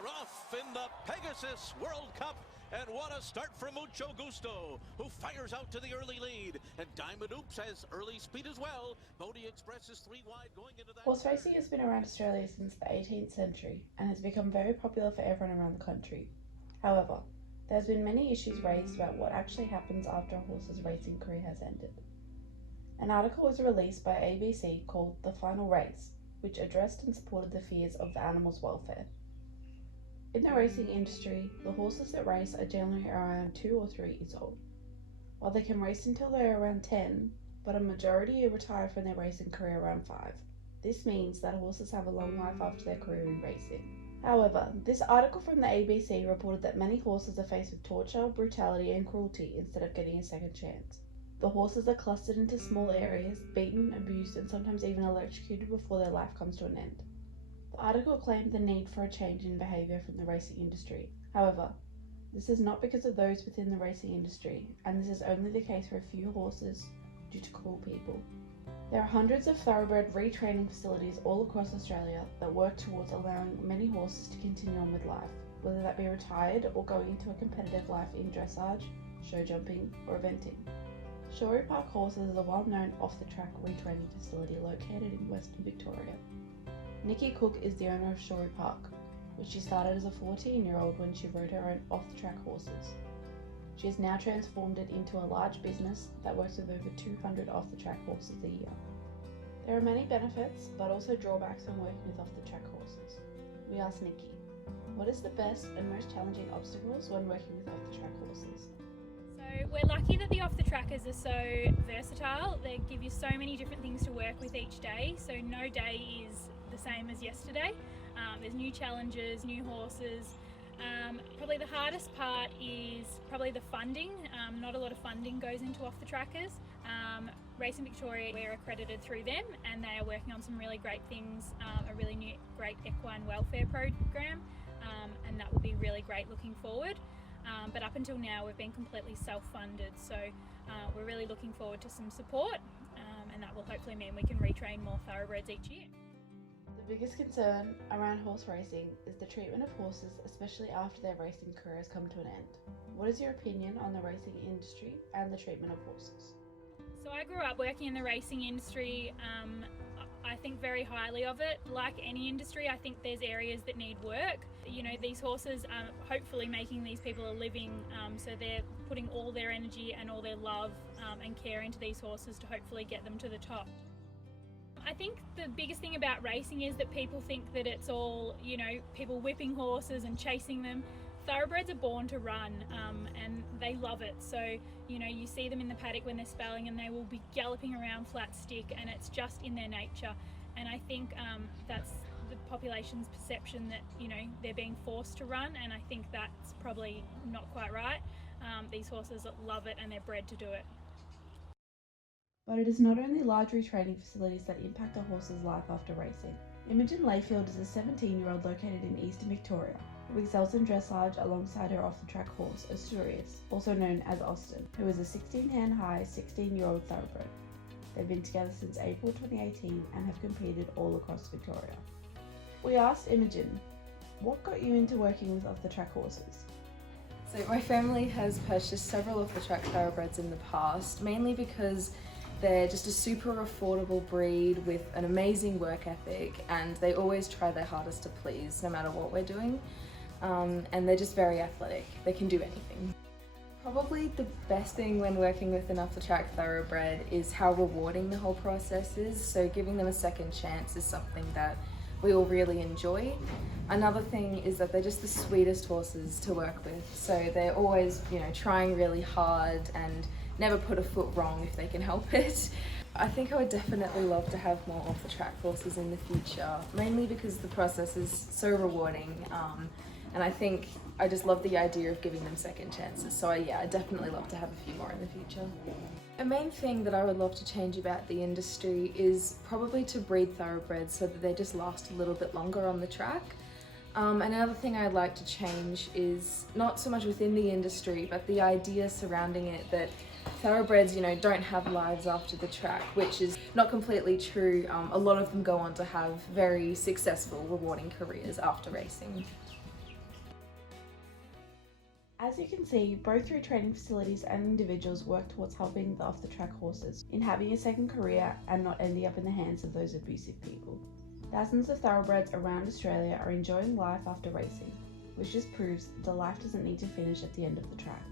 They're off in the Pegasus World Cup. And what a start from Mucho Gusto, who fires out to the early lead. And Diamond Oops has early speed as well. Bodie Express is 3 wide going into that. Horse racing has been around Australia since the 18th century and has become very popular for everyone around the country. However, there has been many issues raised about what actually happens after a horse's racing career has ended. An article was released by ABC called The Final Race, which addressed and supported the fears of the animal's welfare. In the racing industry, the horses that race are generally around 2 or 3 years old, while they can race until they are around 10, but a majority retire from their racing career around 5. This means that horses have a long life after their career in racing. However, this article from the ABC reported that many horses are faced with torture, brutality and cruelty instead of getting a second chance. The horses are clustered into small areas, beaten, abused and sometimes even electrocuted before their life comes to an end. The article claimed the need for a change in behaviour from the racing industry. However, this is not because of those within the racing industry, and this is only the case for a few horses due to cruel people. There are hundreds of thoroughbred retraining facilities all across Australia that work towards allowing many horses to continue on with life, whether that be retired or going into a competitive life in dressage, show jumping or eventing. Shorey Park Horses is a well-known off-the-track retraining facility located in Western Victoria. Nikki Cook is the owner of Shorey Park, which she started as a 14-year-old when she rode her own off-the-track horses. She has now transformed it into a large business that works with over 200 off-the-track horses a year. There are many benefits, but also drawbacks when working with off-the-track horses. We asked Nikki, what is the best and most challenging obstacles when working with off-the-track horses? So we're lucky that the off-the-trackers are so versatile. They give you so many different things to work with each day, so no day is the same as yesterday. There's new challenges, new horses. Probably the hardest part is probably the funding. Not a lot of funding goes into off-the-trackers. Racing Victoria, we're accredited through them and they are working on some really great things, a really new great equine welfare program, and that will be really great looking forward. But up until now we've been completely self-funded, so we're really looking forward to some support, and that will hopefully mean we can retrain more thoroughbreds each year. The biggest concern around horse racing is the treatment of horses, especially after their racing career has come to an end. What is your opinion on the racing industry and the treatment of horses? So I grew up working in the racing industry. I think very highly of it. Like any industry, I think there's areas that need work. You know, these horses are hopefully making these people a living, so they're putting all their energy and all their love and care into these horses to hopefully get them to the top. I think the biggest thing about racing is that people think that it's all, you know, people whipping horses and chasing them. Thoroughbreds are born to run, and they love it. So, you know, you see them in the paddock when they're spelling and they will be galloping around flat stick, and it's just in their nature. And I think that's the population's perception that, you know, they're being forced to run, and I think that's probably not quite right. These horses love it and they're bred to do it. But it is not only large retraining facilities that impact a horse's life after racing. Imogen Layfield is a 17-year-old located in Eastern Victoria, who excels in dressage alongside her off-the-track horse, Asturias, also known as Austin, who is a 16-hand high, 16-year-old thoroughbred. They've been together since April 2018 and have competed all across Victoria. We asked Imogen, what got you into working with off-the-track horses? So my family has purchased several off-the-track thoroughbreds in the past, mainly because they're just a super affordable breed with an amazing work ethic, and they always try their hardest to please no matter what we're doing. And they're just very athletic. They can do anything. Probably the best thing when working with an off-the-track thoroughbred is how rewarding the whole process is. So giving them a second chance is something that we all really enjoy. Another thing is that they're just the sweetest horses to work with. So they're always, you know, trying really hard and never put a foot wrong if they can help it. I think I would definitely love to have more off-the-track horses in the future, mainly because the process is so rewarding, and I think I just love the idea of giving them second chances. So yeah, I definitely love to have a few more in the future. A main thing that I would love to change about the industry is probably to breed thoroughbreds so that they just last a little bit longer on the track. And another thing I'd like to change is not so much within the industry, but the idea surrounding it that thoroughbreds, you know, don't have lives after the track, which is not completely true. A lot of them go on to have very successful, rewarding careers after racing. As you can see, both through training facilities and individuals work towards helping the off-the-track horses in having a second career and not ending up in the hands of those abusive people. Thousands of thoroughbreds around Australia are enjoying life after racing, which just proves that the life doesn't need to finish at the end of the track.